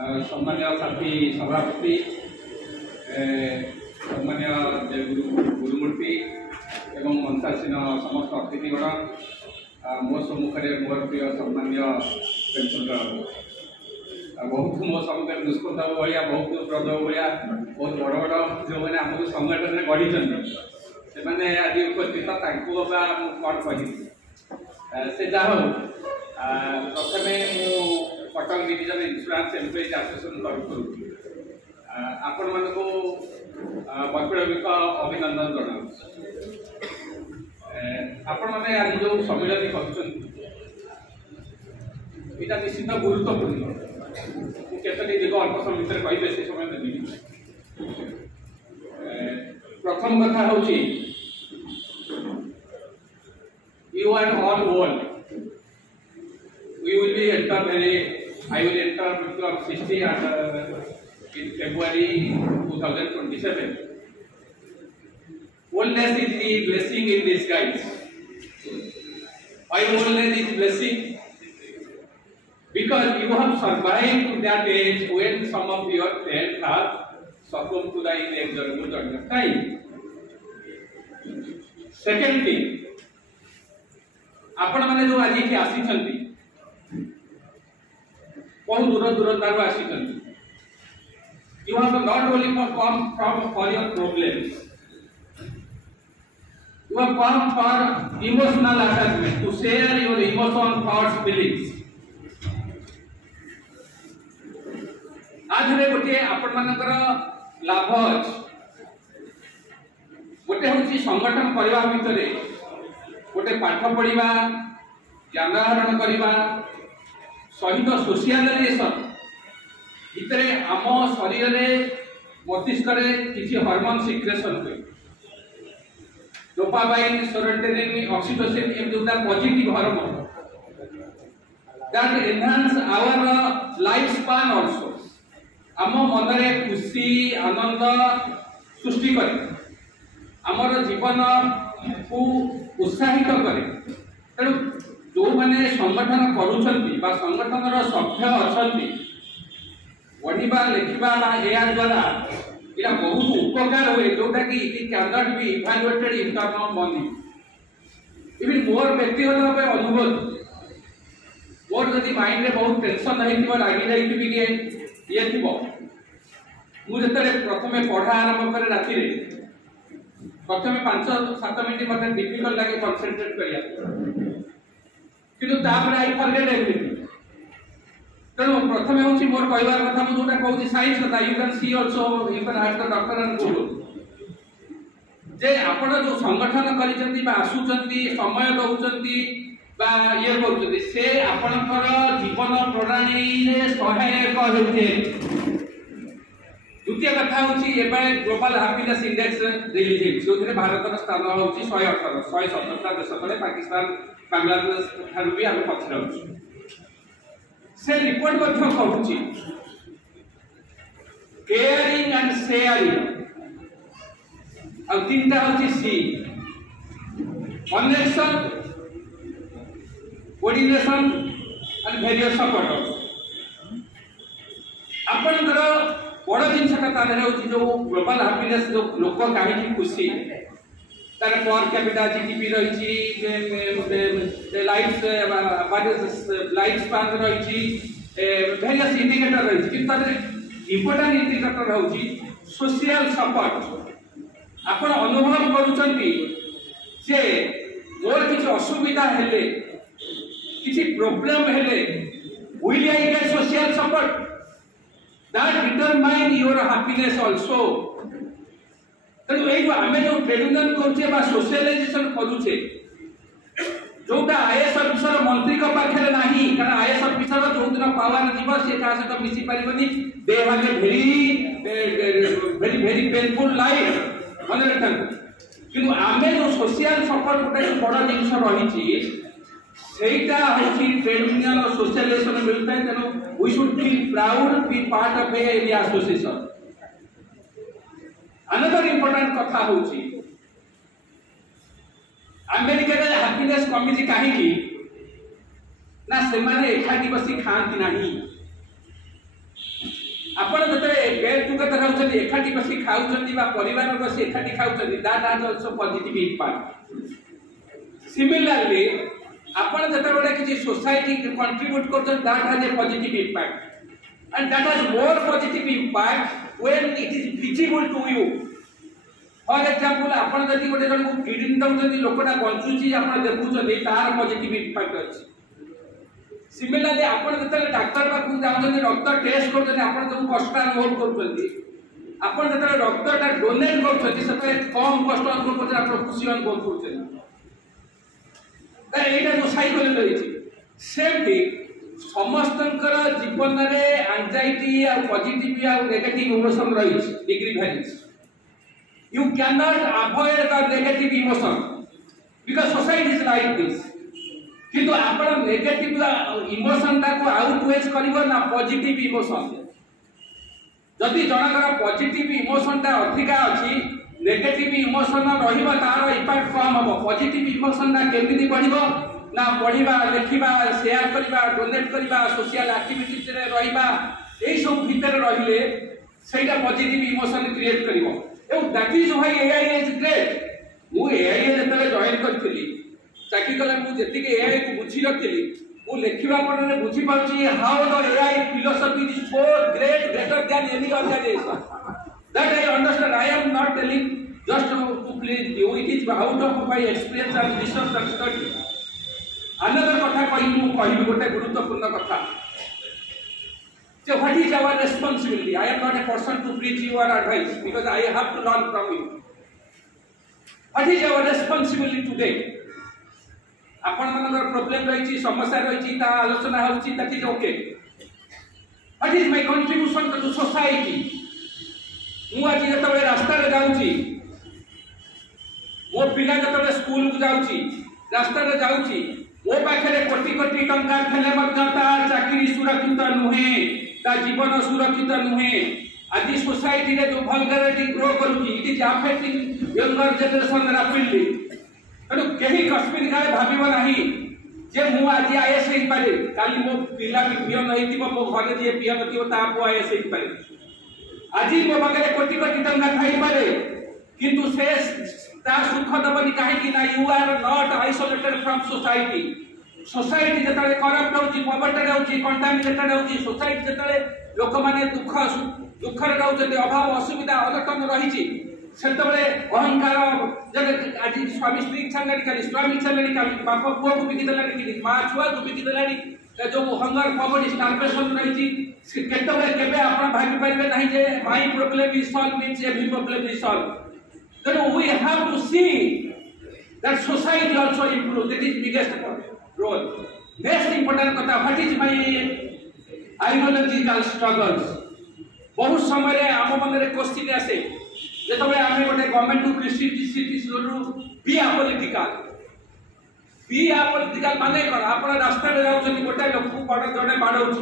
सम्मान्य साथी सभापति सम्मान्य गुरुमूर्ति एवं मंचासीन समस्त अतिथिगण मो सम्मुखें मोर प्रिय सम्मान्य पेंशनर बहुत मो सम्मुख दुष्पथ भाया बहुत प्रदव भाया बहुत बड़ बड़ जो मैंने आमको संगठन में गढ़ी से आज उपस्थित कौन कही से जा प्रथम Cuttack division insurance employees association तरफ आपण मान को वैप्लविक अभिनंदन जनाऊँ। आपण मैंने आज जो सम्मेलन कर निश्चित गुरुत्वपूर्ण केतोटी दिग अल्प समय भितर कह बेसी समय देवी। प्रथम कथा हूँ you are all world we will be enter I will enter Club 60 in February 2027. Oldness is the blessing in disguise. Why oldness is blessing? Because you have survived to that age when some of your friends have succumbed to the inexorable journey of time. Second thing, आपण माने जो आज ये आसी बहुत दूर दूर आसी you have not only come from for your problems you have come for emotional attachment to share your emotion thoughts feelings. आज गोटे आपण मानकर लाभ गोटे हूँ संगठन करने भितर गोटे पाठ पढ़ा ज्ञान आहरण करवा सहित सोशियालाइजेशन भितर आम शरीर मस्तिष्क किसी हार्मोन सिक्रेशन हुए डोपामाइन सेरोटोनिन ऑक्सीटोसिन एम जोटा positive hormone that enhance our life span also आम मन में खुशी आनंद सृष्टि करे आमर जीवन को उत्साहित करे। तेणु जो मैंने संगठन करुँच संगठन सभ्य अच्छा पढ़ा लिखा या द्वारा यहाँ बहुत उपकार हुए जोटा कि it can not be evaluated in term of money. Even more व्यक्तिगत भाव अनुभव मोर जदि माइंड में बहुत टेंशन हो लगी ये थी मुझे प्रथम पढ़ा आरंभ करे राति प्रथम 5-7 मिनट मतलब डिफिकल्ट लगे कॉन्सेंट्रेट करिया किंतु तापर आई फॉरगेट एवरीथिंग। तेणु प्रथम हूँ मोर कहबार कथा मुझे जोटा कहूँ साइंस कथा you can see also you can ask the doctor and go जे आपण जो संगठन करिसेंती बा आसुचंती समय दउचंती बा ये कहउचंती से आपणकर जीवन प्रणाली रे सहायक होते। द्वितीय कथा हूँ एवं ग्लोबल हैप्पीनेस इंडेक्स रिलीज जो भारत स्थान हूँ 118 117 देश तले पाकिस्तान बांग्लादेश ठारू भी आम पछरे से रिपोर्ट कहूँ केयरिंग एंड शेयरिंग आ तीन हूँ सी connection coordination and various support. आपणकर बड़ जिनस जो ग्लोबल हैप्पीनेस जो लोक कहीं खुशी तार पर कैपिटा जीडीपी रही लाइफ स्पान रही वेरियस इंडिकेटर रही इंपोर्टेंट इंडिकेटर हूँ सोशल सपोर्ट। आपण अनुभव करुँचे जे मोर किसी असुविधा हेले किसी प्रोब्लेम हेले will I get social support that determine your happiness also। तेणु ये जो आम जो ट्रेड यूनियन करुचे सोशलाइजेशन करुचे जोटा आईएएस अफिसर मंत्री पाखे ना कारण आईएएस अफिसर जो दिन पावर जीव सी क्या सहित मिसी पारे they have a very very painful life मन रखा कि आम जो सोशल सपोर्ट गोटे बड़ जिन रही सेटा हूँ ट्रेड यूनियन और सोशलाइजेशन मिलता है। तेणु we should feel proud be part of a association. Another important कथा हूँ अमेरिका हैप्पीनेस कमी कहीं ना से एकाठी बसी खाती ना रहुचंदी एकाठी बसी खाउचंदी बा परिवार बसी एकाठी खाउचंदी that has also positive impact similarly आपण जता बडा किछि सोसाइटी कंट्रीब्यूट करछन that has a positive impact and that has more positive impact when it is visible to you for example आपण जति गोटे जन को किडनी दउचंदी लोकटा बंचुची आपण देखुचंदी तार पॉजिटिव इम्पैक्ट अछि सिमिलरली आपण जतले डॉक्टर पाखु जाउचंदी रक्त टेस्ट करचंदी आपण जो कष्ट अनुभव करचंदी आपण जतले रक्तटा डोनेट करचंदी सतले कम कष्ट अनुभव करचंदी आपण खुशी अनुभव करचंदी ता एटा जो साइकोलॉजी रहिछि सेमती समस्तंकर जीवन रे एंजाइटी आ पॉजिटिव आ नेगेटिव इमोशन रहिछि degree varies you cannot avoid the negative emotion because society is like this किंतु आपण नेगेटिव इमोशन ता को आउटवेज करिवो ना पॉजिटिव इमोशन जदि जनकर पॉजिटिव इमोशन ता अधिका अछि नेगेटिव इमोशन रहिबा तार इम्पैक्ट कम हबो पॉजिटिव इमोशन ता केमिति बढ़िबो ना पढिबा लेखिबा शेयर करिबा डोनेट करिबा सोशल एक्टिविटीज रे रहिबा एई सब भीतर रहिले सेटा पॉजिटिव इमोशन क्रिएट करिवो that is why AI is great मु एआई जतले जॉइन करथिली चाकरी कले मु जेति के एआई को बुझी रखिली मु लेखिबा परे बुझी पाउची how the AI philosophy is so great greater than any organization that I understand I am not telling just to please you it is out of my experience and research and study another कथा कहि गोटे गुरुत्वपूर्ण कथा So what is our responsibility? I am not a person to preach you or advice because I have to learn from you. What is our responsibility today? आपण मनकर problem रहिछि समस्या रहिछि ता आलोचना होछि that is okay. What is my contribution to society? मु आज जतबे रास्ता रे जाउछि मो पिला जतबे स्कूल को जाउछि रास्ता रे जाउछि मो पाखरे कोटी कोटी टंका थले मध्य तार चाकरी सुरक्षित नुहे ता जीवन सुरक्षित नुहे आज सोसाइटी रे जो वल्गैरिटी ग्रो करूची it is affecting younger generation rapidly तनु केही कश्मीर गाय भाबिबो नाही जे मु आज आईएएस हेइ पारे काली मो पिला भी पियन हेतिबो मो घरे जे पियन थिबो ता पो आईएएस हेइ पारे आज मो बगरे कोटी कोटी टंका खाई पारे किंतु से ता सुख दबनी काहे कि ना you are not isolated from society society जतले करप्ट होची पॉवर्टी होची कंटामिनेटेड होची सोसाइटी जतले लोक माने दुख रे रहउछते अभाव असुविधा अनटन रहिची सेतबेले अहंकार जने आज स्वामी स्त्री छांगड़ी खाली स्वामी छांगड़ी खाली बाप पुओ को बिकी देलानी कि मां छुआ को बिकी देलानी जो हंगर पॉवर्टी स्टार्वेशन रहिची से केतबेले केबे आपण भाबी पाइबे नाही जे my problem is solve means every problem is solve then we have to see that society also improve that is biggest role next important kata what is my ideological struggles बहुत समय रे आम मन रे क्वेश्चन आसे जेतबे आमे गोटे government to क्रिस्टिसिटी शुरू बी अपोलिटिकल माने कर आपण रास्ता रे जाउछन गोटे लोक को बड़ जने बाडौछ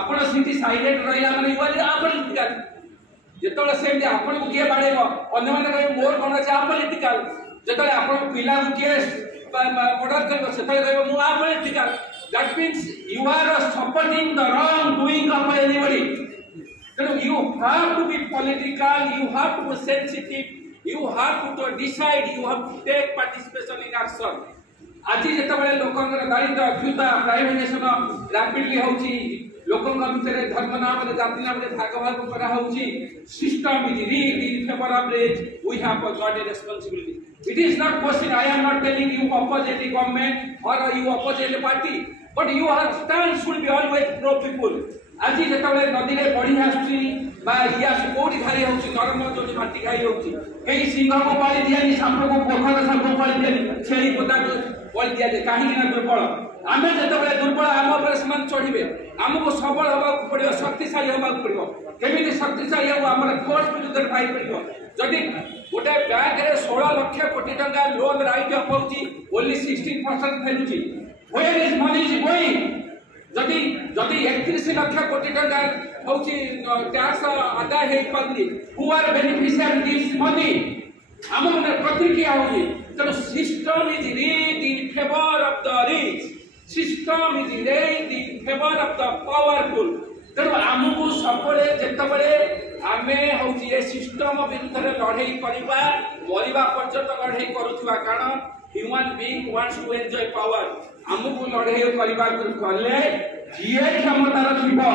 आपण सिटी साइलेंट रहिला माने यू आर अपोलिटिकल जेतले सेम आपण को के बाडेबो अन्य माने कहे मोर कोन छै अपोलिटिकल जेतले आपण पिला को के ऑर्डर करबो सेतले कहबो मु apolitical that means you are supporting the wrongdoing of anybody so you have to be political you have to be sensitive you have to decide you have to take participation in action आज जेतबेले लोकंकर दारिद्र्य अभ्युता privatisation rapidly होची लोकंक भितर धर्म नाम रे जाति नाम रे भाग भाग करा होची system is rig in favour of rich we have got a responsibility it is not question I am not telling you opposite the government और you opposite the party but you have stand should be always pro people आज जेतबेले नदी रे बढ़ी आसुची बा या कोडी धारी होची नरम जोटी माटी खाई होची केही सिंह को पाली दियानी सांप को पोखर सांप को पाली दियानी छेली पोता पाली दिया जे काहे कि ना दुर्बल आमे जेतबेले दुर्बल आम ऊपर समान चढ़िबे हमको सबल होबा पड़ियो शक्तिशाली होबा पड़ियो केमिति शक्तिशाली हो हमर फोर्स विरुद्ध फाइट पड़ियो जदि गोटे बैंक रे 16 लाख कोटी टका लोन राइट अप होची ओनली 16% फेलुची where is money is going जदि 31 लाख कोटी टका होची टैक्स आदाय हे पड़ली who are beneficiary this money हम मन प्रतिक्रिया होई तो system is rigged in favour of the rich system is rigged in favour of the powerful तेणु आमको सबले जेतबले आम आमे होची ए सिस्टम विरुद्ध लड़ाई करबा मरिबा पर्यंत लड़ाई करूथुवा कारण human being wants to enjoy power हमको लड़ाई करबा करले जीए क्षमतार थिबो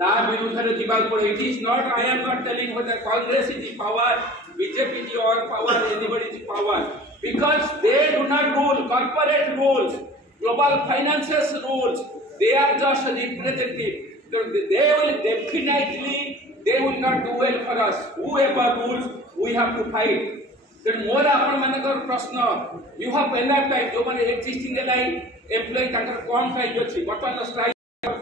ता विरुद्ध जीवा पड़े it is not I am not telling whether Congress is the power BJP is और power anybody is power because they do not rule corporate rules global finances rules they are just representative so they will definitely they will not do well for us whoever rules we have to fight then more आपण मानकर प्रश्न you have enough time जो माने existing लाई employee ताकर कम time अछि बर्तमान strike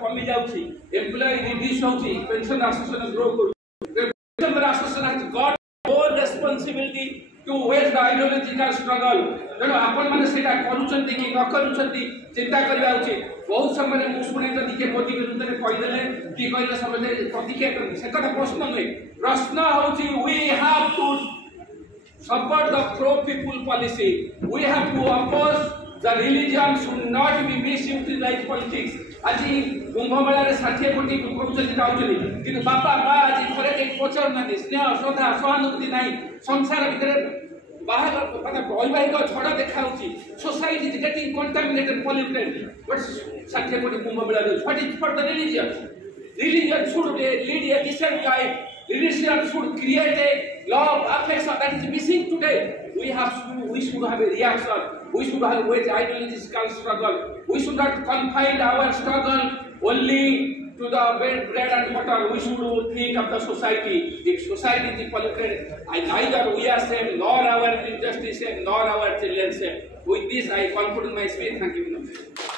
कमी जाउछि employee reduce होछि pension association grow करू pension association has got more responsibility to wage the ideological struggle तेणु आपण माने सेटा करूछंती कि न करूछंती चिंता करबा उचित बहुत समय मु सुने तो दिखे मोदी विरुद्ध रे कहि देले कि कहिला समझे प्रतिक्रिया करनी से कथा प्रश्न नै प्रश्न होची we have to support the pro people policy we have to oppose the religion should not be misused like politics আজি कुंभ मेला रे 60 कोटी कहउछंती जाउछली किंतु बापा बा आज घरे के पचार नदी स्नेह श्रद्धा सहानुभूति नाही संसार भितरे बाहर माने वैवाहिक झड़ देखाउछि society is getting contaminated polluted but 60 कोटी कुंभ मेला रे what is for the religion should lead a decent life religion should create a love affection that is missing today we should have a reaction we should have wage ideological struggle we should not confine our struggle only to the bread and butter we should think of the society if society is polluted neither we are safe nor our injustice nor our children safe with this I conclude my speech thank you.